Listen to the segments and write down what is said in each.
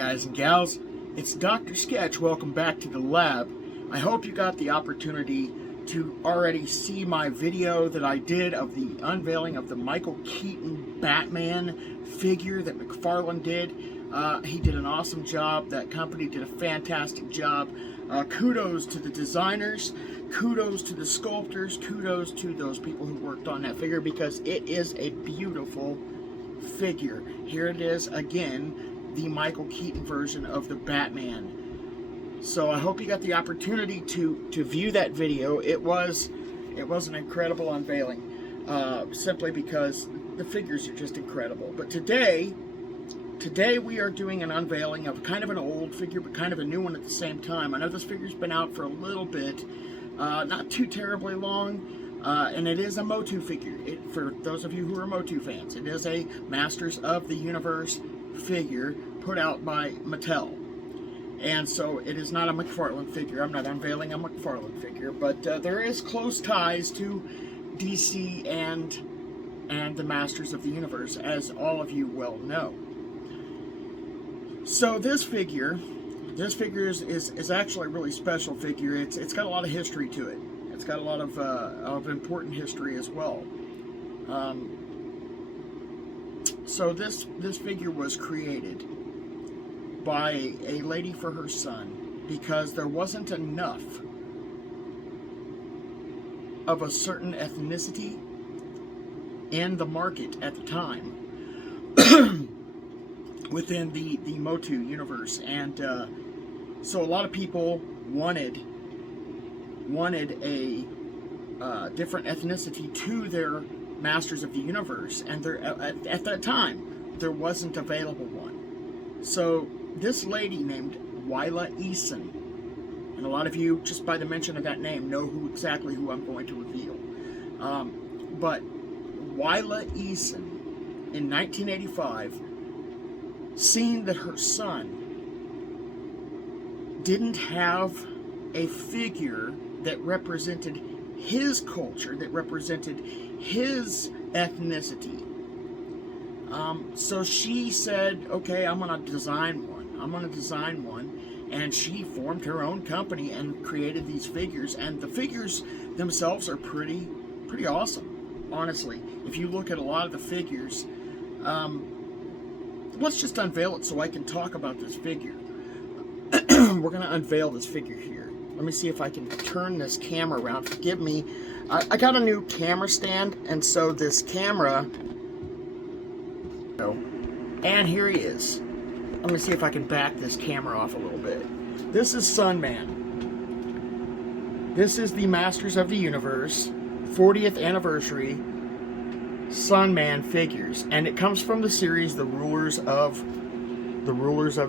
guys and gals, it's Dr. Sketch. Welcome back to the lab. I hope you got the opportunity to already see my video that I did of the unveiling of the Michael Keaton Batman figure that McFarlane did. He did an awesome job. That company did a fantastic job. Kudos to the designers, kudos to the sculptors, kudos to those people who worked on that figure, because it is a beautiful figure. Here it is again, the Michael Keaton version of the Batman. So I hope you got the opportunity to view that video. It was an incredible unveiling, simply because the figures are just incredible. But today we are doing an unveiling of kind of an old figure, but kind of a new one at the same time. I know this figure's been out for a little bit, not too terribly long. And it is a Motu figure. For those of you who are Motu fans, it is a Masters of the Universe figure put out by Mattel. And so it is not a McFarlane figure. I'm not unveiling a McFarlane figure, but there is close ties to DC and the Masters of the Universe, as all of you well know. So this figure is actually a really special figure. It's got a lot of history to it. It's got a lot of important history as well. So this figure was created by a lady for her son because there wasn't enough of a certain ethnicity in the market at the time within the Motu universe, and so a lot of people wanted a different ethnicity to their Masters of the Universe, and there at that time there wasn't available one. So this lady named Willa Eason, and a lot of you, just by the mention of that name, know exactly who I'm going to reveal. But Willa Eason, in 1985, seeing that her son didn't have a figure that represented his culture, that represented his ethnicity. So she said, okay, I'm going to design one. And she formed her own company and created these figures. And the figures themselves are pretty awesome, honestly. If you look at a lot of the figures, let's just unveil it so I can talk about this figure. We're going to unveil this figure here. Let me see if I can turn this camera around. Forgive me. I got a new camera stand, and so this camera... And here he is. Let me see if I can back this camera off a little bit. This is Sunman. This is the Masters of the Universe 40th anniversary Sunman figures, and it comes from the series The Rulers of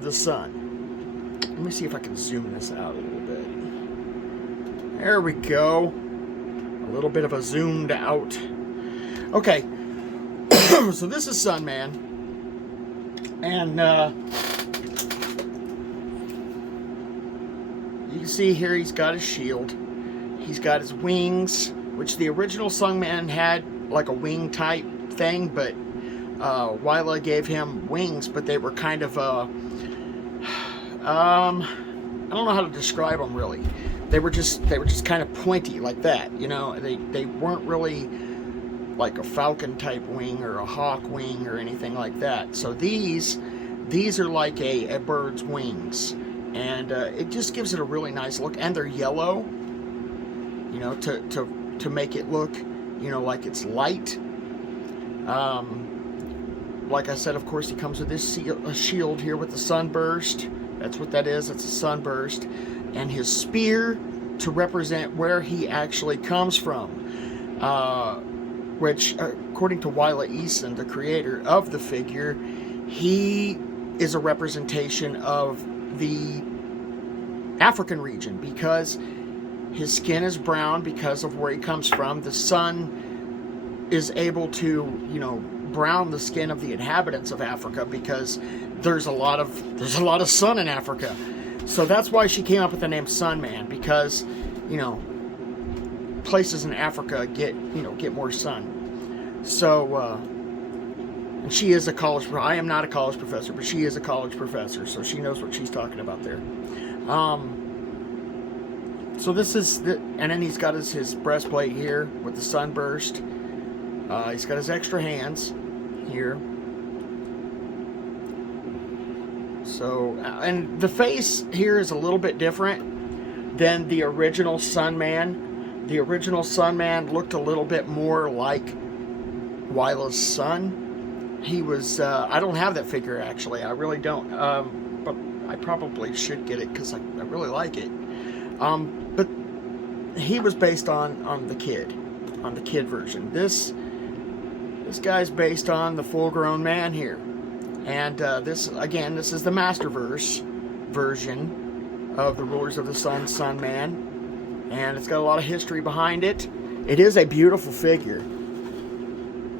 the Sun. Let me see if I can zoom this out a little bit. There we go. A little bit of a zoomed out. Okay. So this is Sunman. And you can see here he's got his shield. He's got his wings, which the original Sunman had like a wing type thing, but Willa gave him wings, but they were kind of I don't know how to describe them really. They were just kind of pointy like that, you know. They weren't really like a falcon type wing or a hawk wing or anything like that. So these are like a bird's wings, and it just gives it a really nice look. And they're yellow, you know, to make it look, you know, like it's light. Like I said, of course, he comes with this shield here with the sunburst. That's what that is. It's a sunburst. And his spear to represent where he actually comes from. Which, according to Willa Eason, the creator of the figure, he is a representation of the African region, because his skin is brown because of where he comes from. The sun is able to, you know, brown the skin of the inhabitants of Africa, because there's a lot of sun in Africa. So that's why she came up with the name Sunman, because, you know, places in Africa get more sun. So And she is a college, I am not a college professor, but she is a college professor, so she knows what she's talking about there. So this is, and then he's got his breastplate here with the sunburst. He's got his extra hands here. So, and the face here is a little bit different than the original Sunman. The original Sunman looked a little bit more like Wyla's son. He was, I don't have that figure actually, I really don't, but I probably should get it because I really like it. But he was based on the kid version. This guy's based on the full-grown man here. And this is the Masterverse version of the Rulers of the Sun, Sunman. And it's got a lot of history behind it. It is a beautiful figure.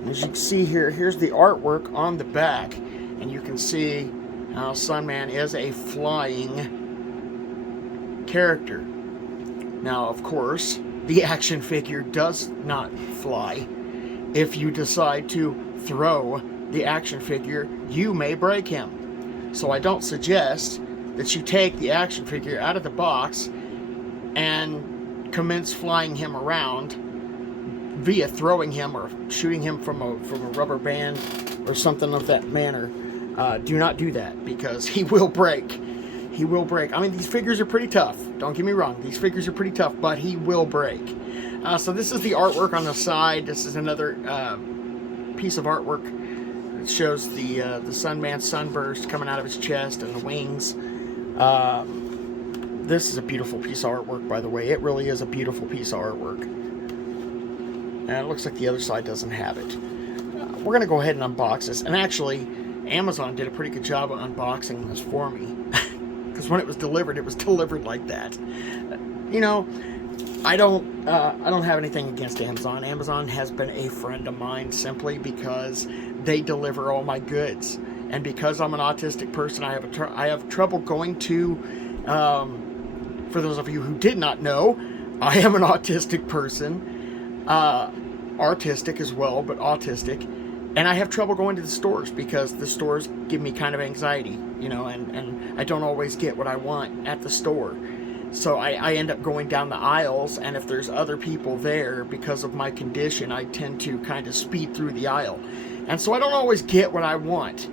As you can see here, here's the artwork on the back. And you can see how Sunman is a flying character. Now, of course, the action figure does not fly. If you decide to throw the action figure, you may break him. So I don't suggest that you take the action figure out of the box and commence flying him around via throwing him or shooting him from a rubber band or something of that manner. Do not do that, because he will break. He will break. I mean, these figures are pretty tough. Don't get me wrong. These figures are pretty tough, but he will break. So this is the artwork on the side. This is another piece of artwork. It shows the Sunman sunburst coming out of his chest and the wings. This is a beautiful piece of artwork, by the way. It really is a beautiful piece of artwork. And it looks like the other side doesn't have it. We're going to go ahead and unbox this. And actually, Amazon did a pretty good job of unboxing this for me. Because when it was delivered like that. You know, I don't have anything against Amazon. Amazon has been a friend of mine simply because they deliver all my goods. And because I'm an autistic person, I have trouble going to, for those of you who did not know, I am an autistic person. Artistic as well, but autistic. And I have trouble going to the stores because the stores give me kind of anxiety, you know, and I don't always get what I want at the store. So I end up going down the aisles, and if there's other people there, because of my condition, I tend to kind of speed through the aisle. And so I don't always get what I want.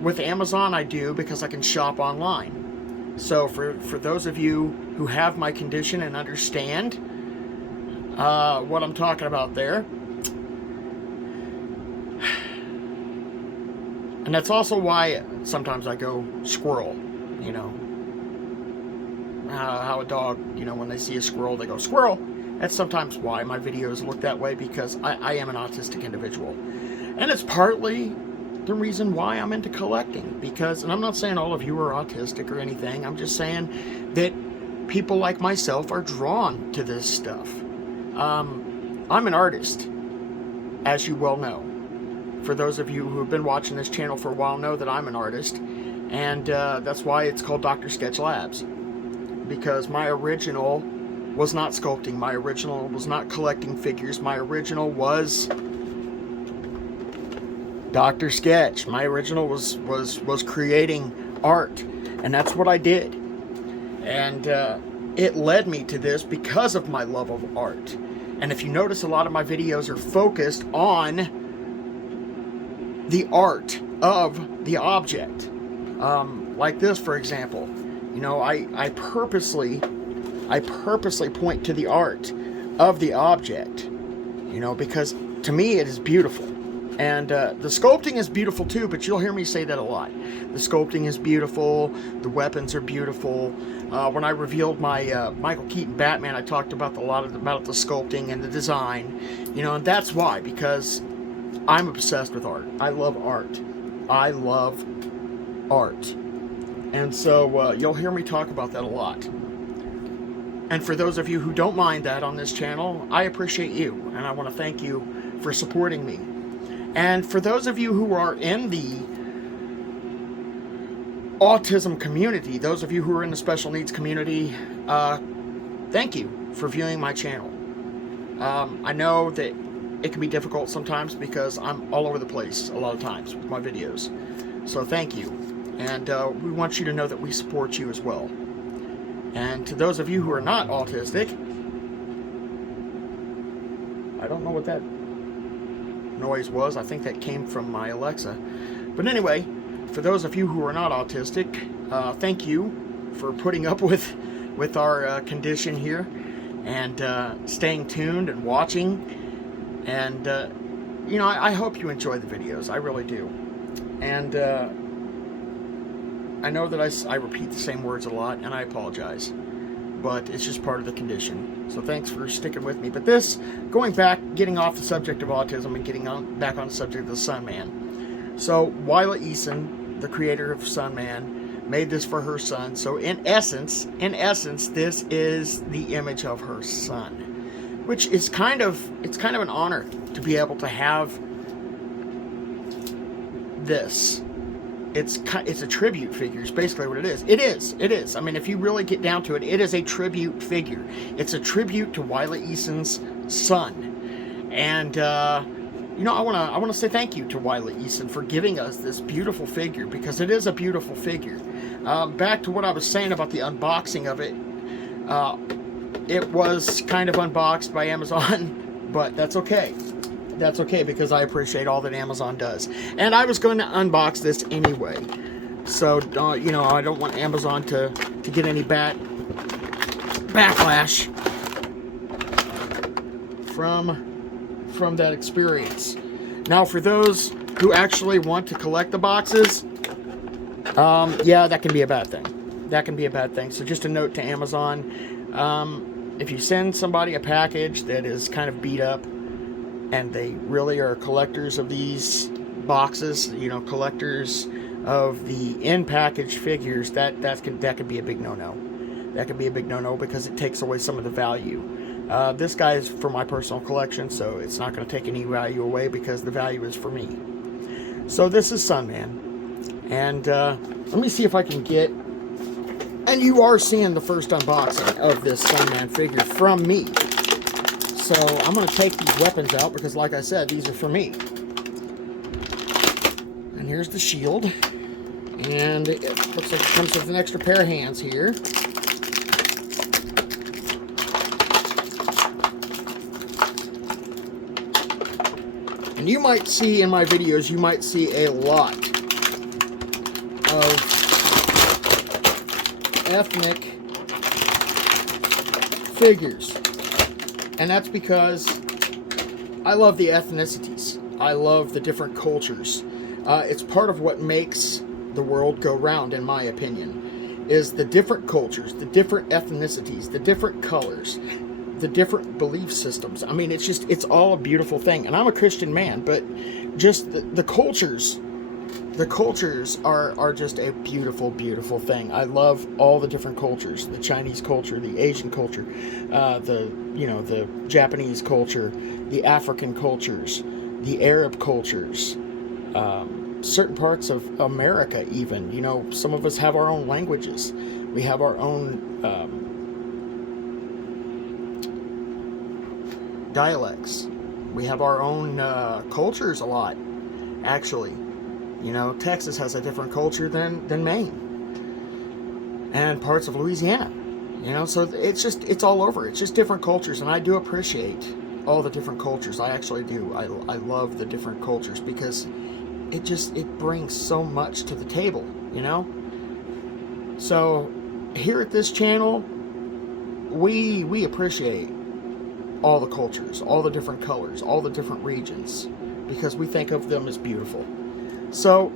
With Amazon, I do, because I can shop online. So for those of you who have my condition and understand what I'm talking about there, and that's also why sometimes I go squirrel, you know. How a dog, you know, when they see a squirrel, they go squirrel. That's sometimes why my videos look that way, because I am an autistic individual. And it's partly the reason why I'm into collecting. Because, and I'm not saying all of you are autistic or anything, I'm just saying that people like myself are drawn to this stuff. I'm an artist, as you well know. For those of you who have been watching this channel for a while know that I'm an artist. And that's why it's called Dr. Sketch Labs. Because my original was not sculpting. My original was not collecting figures. My original was Dr. Sketch. My original was creating art. And that's what I did. And it led me to this because of my love of art. And if you notice, a lot of my videos are focused on the art of the object. Like this, for example. You know, I purposely point to the art of the object, you know, because to me it is beautiful. And the sculpting is beautiful too, but you'll hear me say that a lot. The sculpting is beautiful, the weapons are beautiful. When I revealed my Michael Keaton Batman, I talked about about the sculpting and the design, you know, and that's why, because I'm obsessed with art. I love art. I love art. And so you'll hear me talk about that a lot. And for those of you who don't mind that on this channel, I appreciate you. And I want to thank you for supporting me. And for those of you who are in the autism community, those of you who are in the special needs community, thank you for viewing my channel. I know that it can be difficult sometimes because I'm all over the place a lot of times with my videos. So thank you. And we want you to know that we support you as well. And to those of you who are not autistic, I don't know what that noise was. I think that came from my Alexa. But anyway, for those of you who are not autistic, thank you for putting up with our condition here, and staying tuned and watching. And you know, I hope you enjoy the videos. I really do. And I know that I repeat the same words a lot, and I apologize, but it's just part of the condition. So thanks for sticking with me. But this, going back, getting off the subject of autism and getting back on the subject of the Sunman. So Willa Eason, the creator of Sunman, made this for her son. So in essence, this is the image of her son, which is kind of an honor to be able to have this. It's a tribute figure. It's basically what it is. It is. I mean, if you really get down to it, it is a tribute figure. It's a tribute to Willa Eason's son. And you know, I want to say thank you to Willa Eason for giving us this beautiful figure, because it is a beautiful figure. Back to what I was saying about the unboxing of it. It was kind of unboxed by Amazon, but that's okay. That's okay, because I appreciate all that Amazon does. And I was going to unbox this anyway. So, you know, I don't want Amazon to get any backlash from that experience. Now, for those who actually want to collect the boxes, yeah, that can be a bad thing. That can be a bad thing. So just a note to Amazon, if you send somebody a package that is kind of beat up, and they really are collectors of these boxes, you know, collectors of the in-packaged figures, that could be a big no-no. That could be a big no-no, because it takes away some of the value. This guy is for my personal collection, so it's not going to take any value away, because the value is for me. So this is Sunman. And let me see if I can get... And you are seeing the first unboxing of this Sunman figure from me. So I'm going to take these weapons out, because like I said, these are for me. And here's the shield. And it looks like it comes with an extra pair of hands here. And you might see in my videos, you might see a lot of ethnic figures. And that's because I love the ethnicities. I love the different cultures. It's part of what makes the world go round, in my opinion, is the different cultures, the different ethnicities, the different colors, the different belief systems. I mean, it's all a beautiful thing. And I'm a Christian man, but just the cultures are just a beautiful, beautiful thing. I love all the different cultures: the Chinese culture, the Asian culture, the Japanese culture, the African cultures, the Arab cultures, certain parts of America even. You know, some of us have our own languages. We have our own dialects. We have our own cultures a lot, actually. You know, Texas has a different culture than Maine. And parts of Louisiana. You know, so it's all over. It's just different cultures, and I do appreciate all the different cultures. I actually do. I love the different cultures, because it brings so much to the table, you know? So here at this channel, we appreciate all the cultures, all the different colors, all the different regions, because we think of them as beautiful. So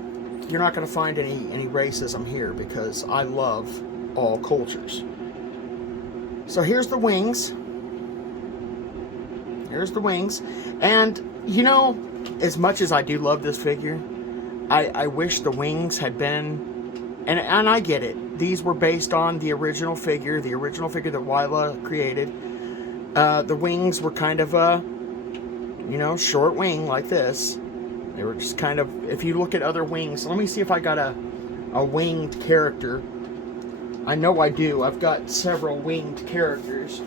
you're not going to find any racism here, because I love all cultures. So here's the wings. Here's the wings. And, you know, as much as I do love this figure, I wish the wings had been... And I get it. These were based on the original figure that Willa created. The wings were kind of a, you know, short wing like this. They were just kind of, if you look at other wings, let me see if I got a winged character. I know I do. I've got several winged characters.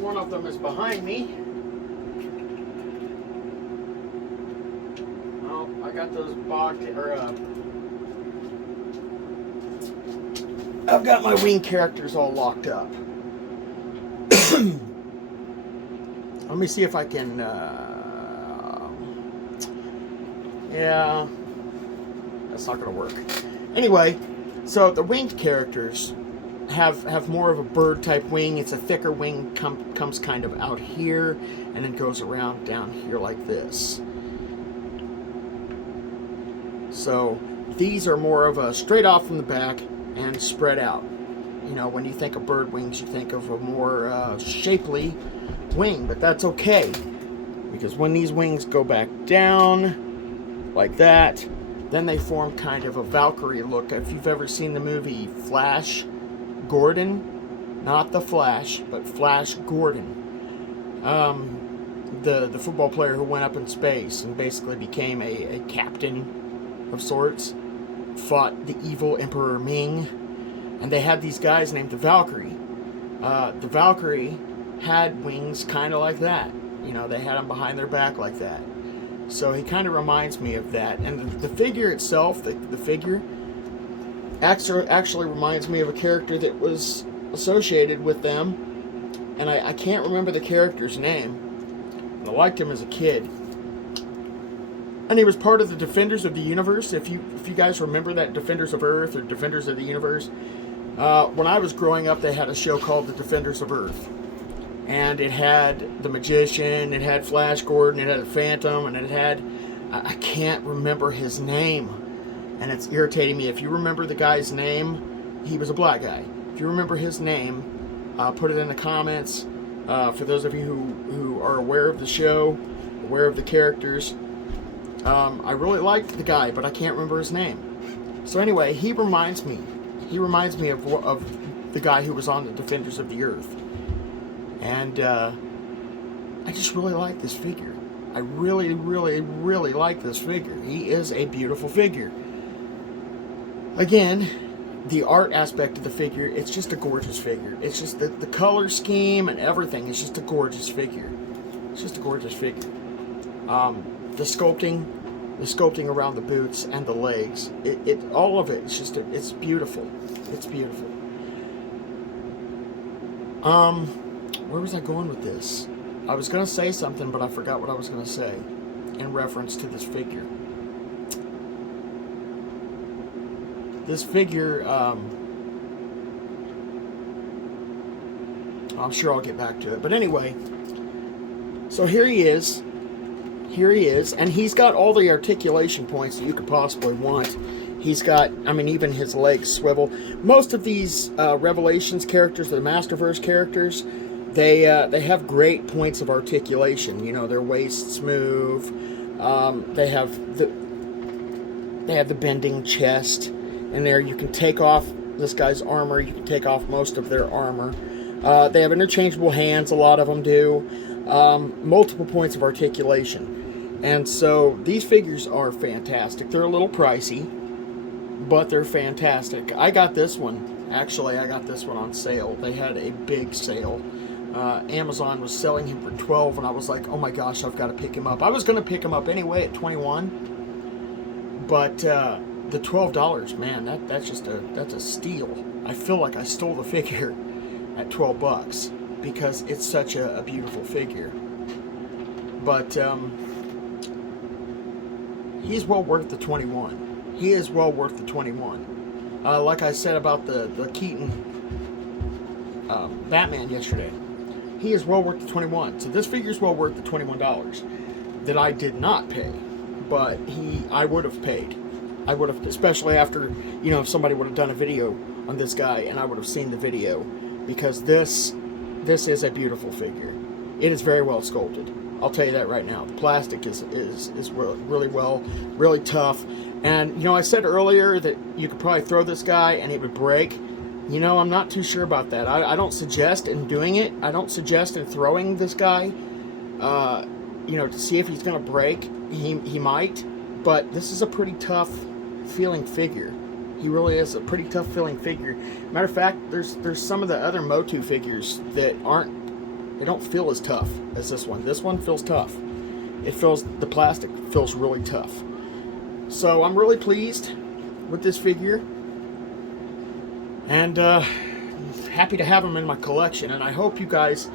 One one of them is behind me. Oh, I got those bogged, I've got my wing characters all locked up. Let me see if I can, yeah, that's not going to work. Anyway, so the winged characters have more of a bird type wing. It's a thicker wing, comes kind of out here and then goes around down here like this. So these are more of a straight off from the back and spread out. You know, when you think of bird wings, you think of a more shapely wing, but that's okay, because when these wings go back down like that, then they form kind of a Valkyrie look. If you've ever seen the movie Flash Gordon, not the Flash, but Flash Gordon, the football player who went up in space and basically became a captain of sorts, fought the evil Emperor Ming, and they had these guys named the Valkyrie. The Valkyrie had wings kind of like that. You know, they had them behind their back like that. So he kind of reminds me of that. And the figure itself, the figure, actually reminds me of a character that was associated with them. And I can't remember the character's name. I liked him as a kid. And he was part of the Defenders of the Universe. If you guys remember that, Defenders of Earth or Defenders of the Universe. When I was growing up, they had a show called The Defenders of Earth. And it had the Magician, it had Flash Gordon, it had the Phantom, and it had, I can't remember his name. And it's irritating me. If you remember the guy's name, he was a black guy. If you remember his name, put it in the comments. For those of you who are aware of the show, aware of the characters. I really liked the guy, but I can't remember his name. So anyway, he reminds me of the guy who was on the Defenders of the Earth. And I just really like this figure. I really, really, really like this figure. He is a beautiful figure. Again, the art aspect of the figure, it's just a gorgeous figure. It's just the color scheme and everything. It's just a gorgeous figure. It's just a gorgeous figure. The sculpting around the boots and the legs, all of it, it's beautiful. It's beautiful. Where was I going with this? I was going to say something, but I forgot what I was going to say in reference to this figure. This figure, I'm sure I'll get back to it. But anyway, so here he is. Here he is, and he's got all the articulation points that you could possibly want. He's got, I mean, even his legs swivel. Most of these Revelations characters, the Masterverse characters, they have great points of articulation. You know, their waists move. They have the bending chest in there. You can take off this guy's armor. You can take off most of their armor. They have interchangeable hands. A lot of them do. Multiple points of articulation. And so these figures are fantastic. They're a little pricey, but they're fantastic. I got this one. Actually, I got this one on sale. They had a big sale. Amazon was selling him for $12, and I was like, oh my gosh, I've got to pick him up. I was going to pick him up anyway at $21, but the $12, man, that's a steal. I feel like I stole the figure at $12 because it's such a beautiful figure. But he's well worth the $21. He is well worth the $21. Like I said about the Keaton Batman yesterday, he is well worth the $21. So this figure is well worth the $21 that I did not pay, but I would have paid. I would have, especially after, you know, if somebody would have done a video on this guy and I would have seen the video, because this is a beautiful figure. It is very well sculpted. I'll tell you that right now. The plastic is really well, really tough. And, you know, I said earlier that you could probably throw this guy and it would break. You know, I'm not too sure about that. I don't suggest in doing it. I don't suggest in throwing this guy, you know, to see if he's going to break. He might. But this is a pretty tough feeling figure. He really is a pretty tough feeling figure. Matter of fact, there's some of the other Motu figures that aren't They don't feel as tough as this one. This one feels tough. The plastic feels really tough. So I'm really pleased with this figure. And happy to have them in my collection. And I hope you guys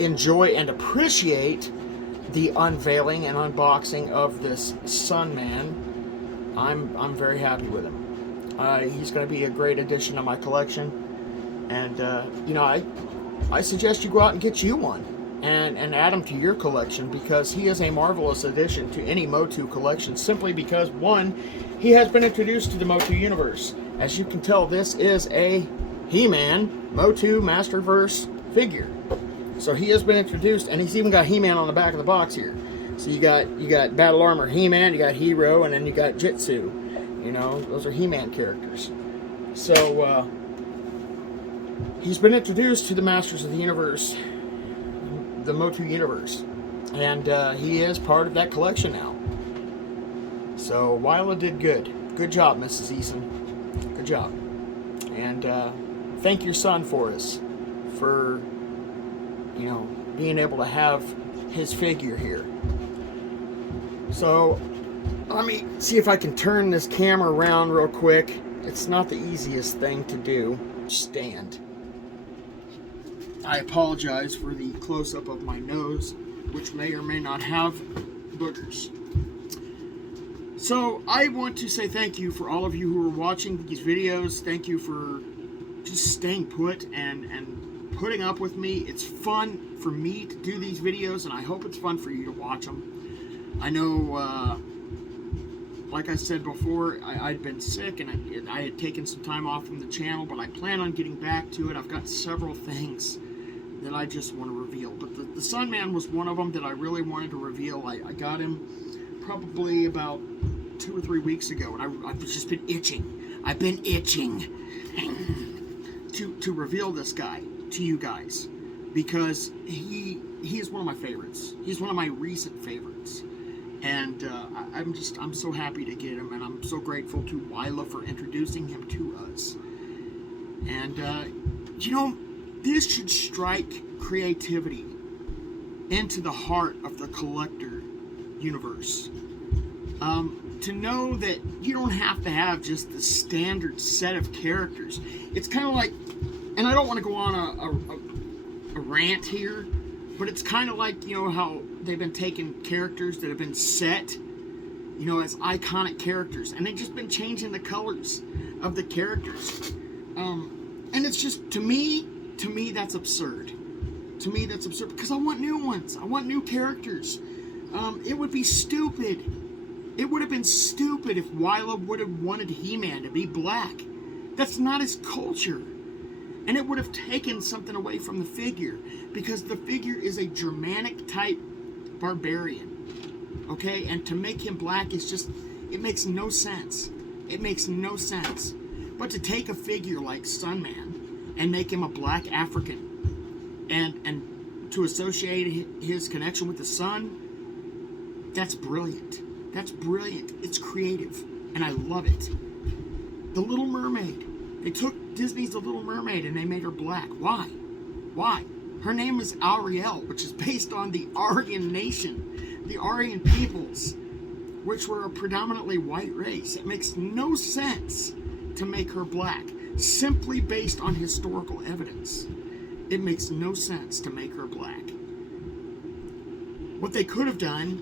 enjoy and appreciate the unveiling and unboxing of this Sunman. I'm very happy with him. He's going to be a great addition to my collection. And, you know, I suggest you go out and get you one and add him to your collection, because he is a marvelous addition to any Motu collection, simply because, one, he has been introduced to the Motu universe. As you can tell, this is a He-Man Motu Masterverse figure. So he has been introduced, and he's even got He-Man on the back of the box here. So you got Battle Armor He-Man, you got Hero, and then you got Jitsu. You know, those are He-Man characters. So, he's been introduced to the Masters of the Universe, the Motu universe, and he is part of that collection now. So Wyla did good. Good job, Mrs. Eason. Good job. And thank your son for us, for, you know, being able to have his figure here. So let me see if I can turn this camera around real quick. It's not the easiest thing to do. Stand. I apologize for the close-up of my nose, which may or may not have boogers. So I want to say thank you for all of you who are watching these videos. Thank you for just staying put and putting up with me. It's fun for me to do these videos, and I hope it's fun for you to watch them. I know, like I said before, I'd been sick, and I had taken some time off from the channel, but I plan on getting back to it. I've got several things that I just want to reveal. But the Sunman was one of them that I really wanted to reveal. I got him probably about 2 or 3 weeks ago, and I've just been itching. I've been itching to reveal this guy to you guys, because he is one of my favorites. He's one of my recent favorites. And I'm so happy to get him, and I'm so grateful to Wyla for introducing him to us. And, you know, this should strike creativity into the heart of the collector universe. To know that you don't have to have just the standard set of characters. It's kind of like, and I don't want to go on a rant here, but it's kind of like, you know, how they've been taking characters that have been set, you know, as iconic characters, and they've just been changing the colors of the characters. And it's just, to me, that's absurd. To me, that's absurd, because I want new ones. I want new characters. It would be stupid. It would have been stupid if Wyla would have wanted He-Man to be black. That's not his culture. And it would have taken something away from the figure, because the figure is a Germanic type barbarian. Okay? And to make him black is just, it makes no sense. It makes no sense. But to take a figure like Sunman and make him a black African, and to associate his connection with the sun, that's brilliant. That's brilliant. It's creative, and I love it. The Little Mermaid. They took Disney's The Little Mermaid and they made her black. Why? Why? Her name is Ariel, which is based on the Aryan nation, the Aryan peoples, which were a predominantly white race. It makes no sense to make her black, simply based on historical evidence. It makes no sense to make her black. What they could have done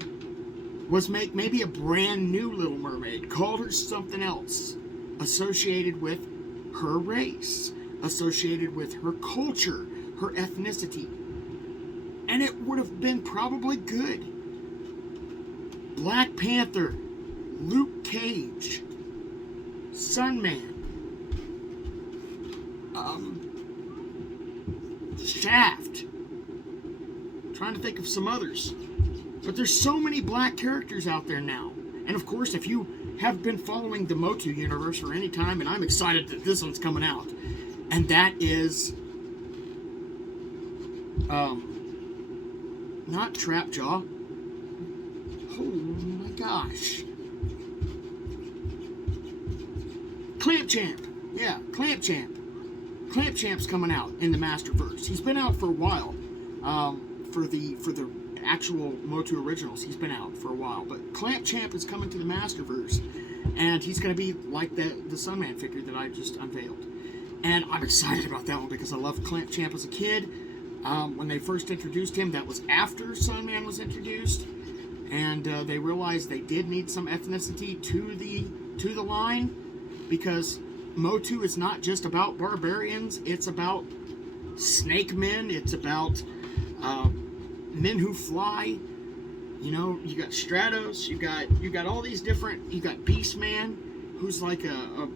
was make maybe a brand new Little Mermaid, called her something else, associated with her race, associated with her culture, her ethnicity. And it would have been probably good. Black Panther, Luke Cage, Sunman, Shaft. I'm trying to think of some others. But there's so many black characters out there now. And of course, if you have been following the Motu universe for any time, and I'm excited that this one's coming out, and that is not Trapjaw. Oh my gosh. Clamp Champ. Yeah, Clamp Champ. Clamp Champ's coming out in the Masterverse. He's been out for a while. for the actual Motu originals. He's been out for a while, but Clamp Champ is coming to the Masterverse, and he's going to be like the Sunman figure that I just unveiled. And I'm excited about that one because I loved Clamp Champ as a kid. When they first introduced him, that was after Sunman was introduced, and they realized they did need some ethnicity to the line, because Motu is not just about barbarians. It's about snake men. It's about men who fly. You know, you got Stratos. You got all these different. You got Beastman, who's like a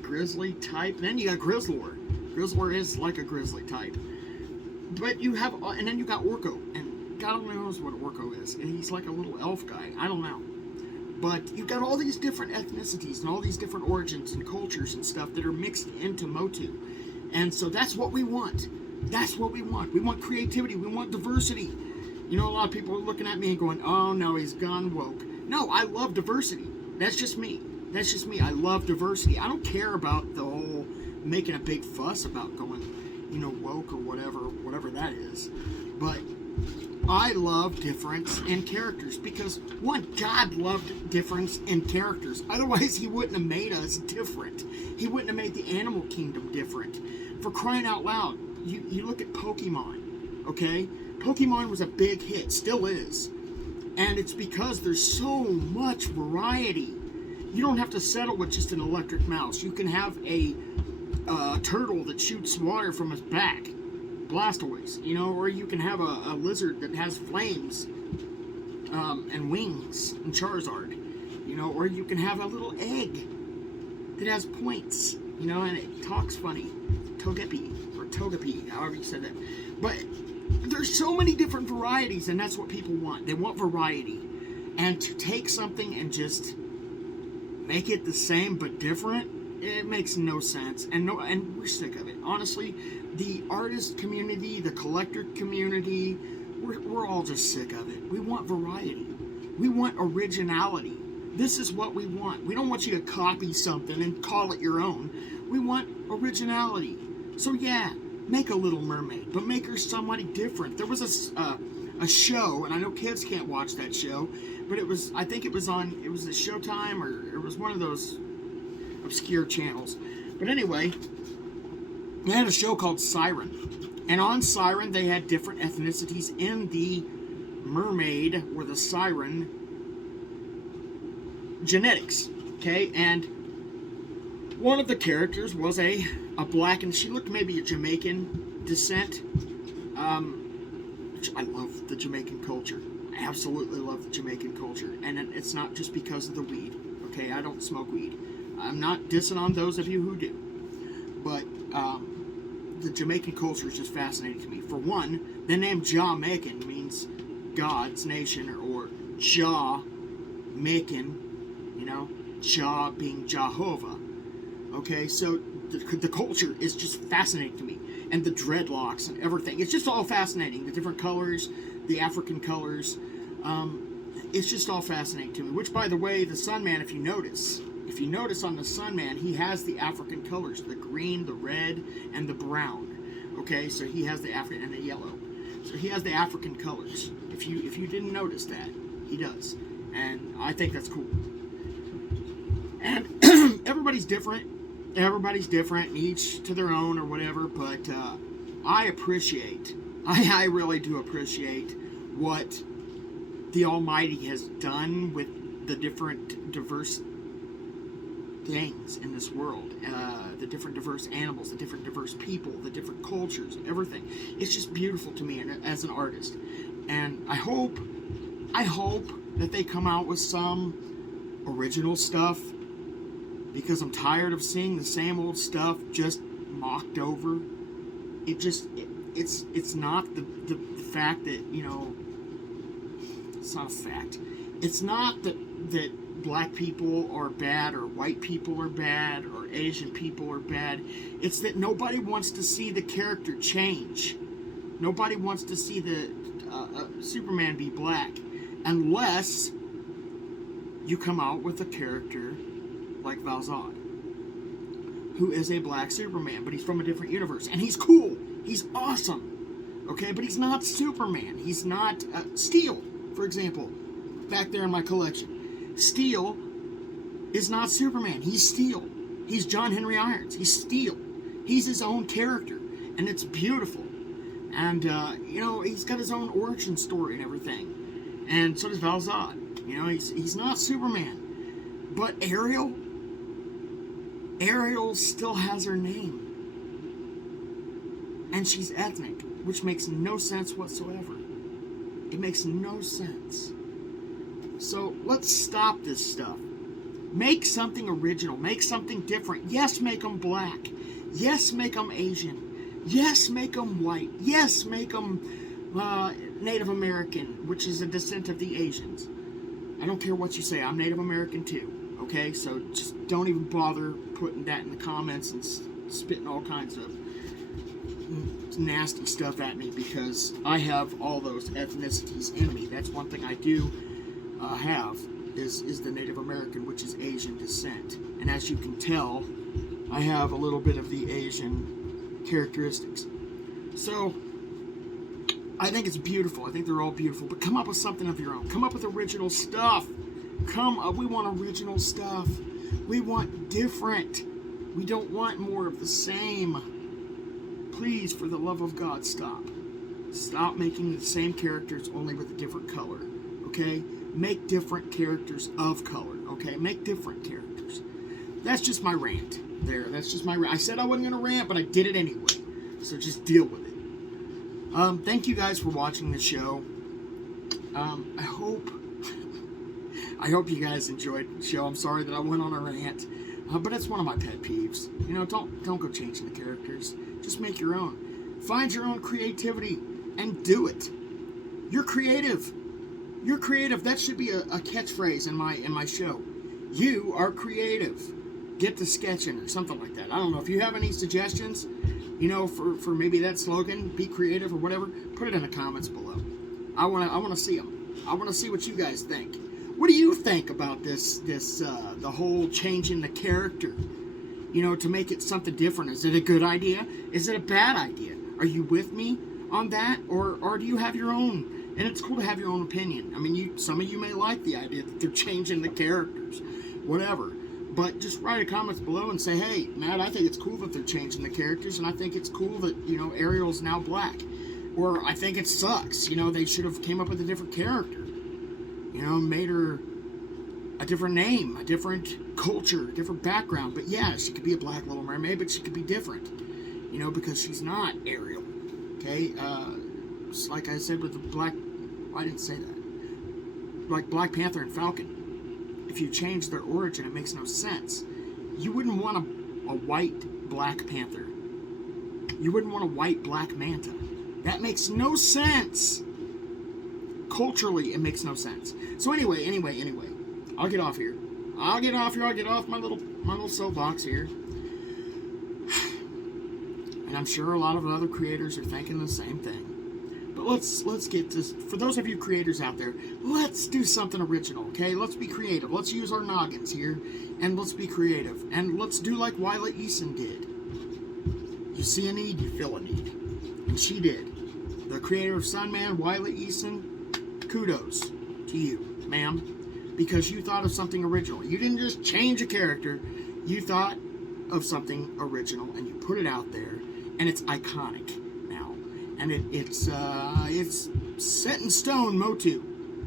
grizzly type. Then you got Grizzlor. Grizzlor is like a grizzly type. But you have, and then you got Orko, and God only knows what Orko is. And he's like a little elf guy. I don't know. But you've got all these different ethnicities and all these different origins and cultures and stuff that are mixed into Motu. And so that's what we want. That's what we want. We want creativity. We want diversity. You know, a lot of people are looking at me and going, oh, no, he's gone woke. No, I love diversity. That's just me. That's just me. I love diversity. I don't care about the whole making a big fuss about going, you know, woke or whatever that is. But I love difference in characters because, one, God loved difference in characters. Otherwise, he wouldn't have made us different. He wouldn't have made the animal kingdom different. For crying out loud, you look at Pokemon, okay? Pokemon was a big hit, still is. And it's because there's so much variety. You don't have to settle with just an electric mouse. You can have a turtle that shoots water from his back. Blastoise, you know, or you can have a lizard that has flames and wings, and Charizard, you know, or you can have a little egg that has points, you know, and it talks funny, Togepi, however you said that. But there's so many different varieties, and that's what people want. They want variety, and to take something and just make it the same but different, it makes no sense, and we're sick of it. Honestly, the artist community, the collector community, we're all just sick of it. We want variety. We want originality. This is what we want. We don't want you to copy something and call it your own. We want originality. So yeah, make a Little Mermaid, but make her somebody different. There was a show, and I know kids can't watch that show, but I think it was a Showtime, or it was one of those obscure channels. But anyway, they had a show called Siren, and on Siren they had different ethnicities in the mermaid or the siren genetics, okay? And one of the characters was a black, and she looked maybe a Jamaican descent, which I love the Jamaican culture. I absolutely love the Jamaican culture, and it's not just because of the weed, okay? I don't smoke weed. I'm not dissing on those of you who do, but the Jamaican culture is just fascinating to me. For one, the name Jamaican means God's nation, or Jah-Macon, you know, Jah being Jehovah. Okay, so the culture is just fascinating to me, and the dreadlocks and everything. It's just all fascinating. The different colors, the African colors. It's just all fascinating to me. Which, by the way, the Sunman, if you notice on the Sunman, he has the African colors: the green, the red, and the brown. Okay, so he has the African, and the yellow. So he has the African colors. If you didn't notice that, he does, and I think that's cool. And everybody's different. Everybody's different, each to their own or whatever. But I really do appreciate what the Almighty has done with the different diverse things in this world, the different diverse animals, the different diverse people, the different cultures, everything. It's just beautiful to me as an artist, and I hope that they come out with some original stuff, because I'm tired of seeing the same old stuff just mocked over. It's not the fact that, you know, it's not a fact. It's not that black people are bad, or white people are bad, or Asian people are bad. It's that nobody wants to see the character change. Nobody wants to see the Superman be black, unless you come out with a character like Val-Zod, who is a black Superman, but he's from a different universe, and he's cool. He's awesome. Okay, but he's not Superman. He's not Steel, for example, back there in my collection. Steel is not Superman. He's Steel. He's John Henry Irons. He's Steel. He's his own character, and it's beautiful. And, you know, he's got his own origin story and everything. And so does Val Zod. You know, he's not Superman. But Ariel still has her name. And she's ethnic, which makes no sense whatsoever. It makes no sense. So let's stop this stuff. Make something original. Make something different. Yes, make them black. Yes, make them Asian. Yes, make them white. Yes, make them Native American, which is a descent of the Asians. I don't care what you say. I'm Native American too. Okay, so just don't even bother putting that in the comments and spitting all kinds of nasty stuff at me, because I have all those ethnicities in me. That's one thing I do have is the Native American, which is Asian descent. And as you can tell, I have a little bit of the Asian characteristics. So I think it's beautiful. I think they're all beautiful. But come up with something of your own. Come up with original stuff. Come up. We want original stuff. We want different. We don't want more of the same. Please, for the love of God, stop. Stop making the same characters only with a different color. Okay? Make different characters of color. Okay? Make different characters. That's just my rant there. That's just my rant. I said I wasn't going to rant, but I did it anyway. So just deal with it. Thank you guys for watching the show. I hope you guys enjoyed the show. I'm sorry that I went on a rant, but it's one of my pet peeves. You know, don't go changing the characters. Just make your own. Find your own creativity and do it. You're creative. You're creative. That should be a catchphrase in my show. You are creative. Get to sketching or something like that. I don't know if you have any suggestions. You know, for maybe that slogan, be creative or whatever, put it in the comments below. I want to see them. I want to see what you guys think. What do you think about this the whole changing the character, you know, to make it something different? Is it a good idea? Is it a bad idea? Are you with me on that, or do you have your own? And it's cool to have your own opinion. I mean, some of you may like the idea that they're changing the characters, whatever. But just write a comments below and say, hey, Matt, I think it's cool that they're changing the characters, and I think it's cool that, you know, Ariel's now black. Or I think it sucks. You know, they should have came up with a different character. You know, made her a different name, a different culture, different background. But yeah, she could be a black Little Mermaid, but she could be different. You know, because she's not Ariel. Okay? Just like I said with the black... Well, I didn't say that. Like Black Panther and Falcon. If you change their origin, it makes no sense. You wouldn't want a white Black Panther. You wouldn't want a white Black Manta. That makes no sense. Culturally, it makes no sense. So anyway, I'll get off here. I'll get off my little soapbox here. And I'm sure a lot of other creators are thinking the same thing. But let's get this. For those of you creators out there, let's do something original, okay? Let's be creative. Let's use our noggins here, and let's be creative. And let's do like Willa Eason did. You see a need, you fill a need. And she did. The creator of Sunman, Willa Eason, kudos to you, ma'am, because you thought of something original. You didn't just change a character. You thought of something original, and you put it out there, and it's iconic now. And it's set in stone, Motu.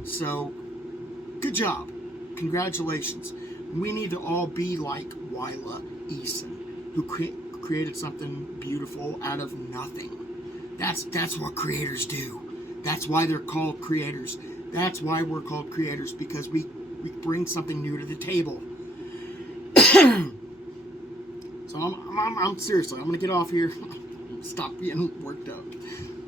So, good job. Congratulations. We need to all be like Willa Eason, who created something beautiful out of nothing. That's what creators do. That's why they're called creators. That's why we're called creators, because we bring something new to the table. So I'm seriously, I'm gonna get off here. Stop being worked up.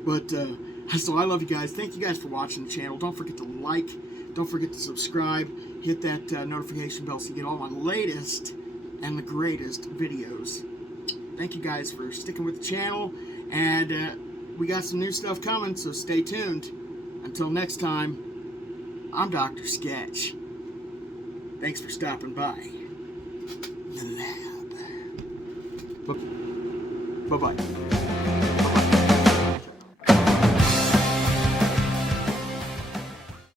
But so I love you guys. Thank you guys for watching the channel. Don't forget to like. Don't forget to subscribe. Hit that notification bell so you get all my latest and the greatest videos. Thank you guys for sticking with the channel, and we got some new stuff coming, so stay tuned. Until next time, I'm Dr. Sketch. Thanks for stopping by the lab. Bye-bye.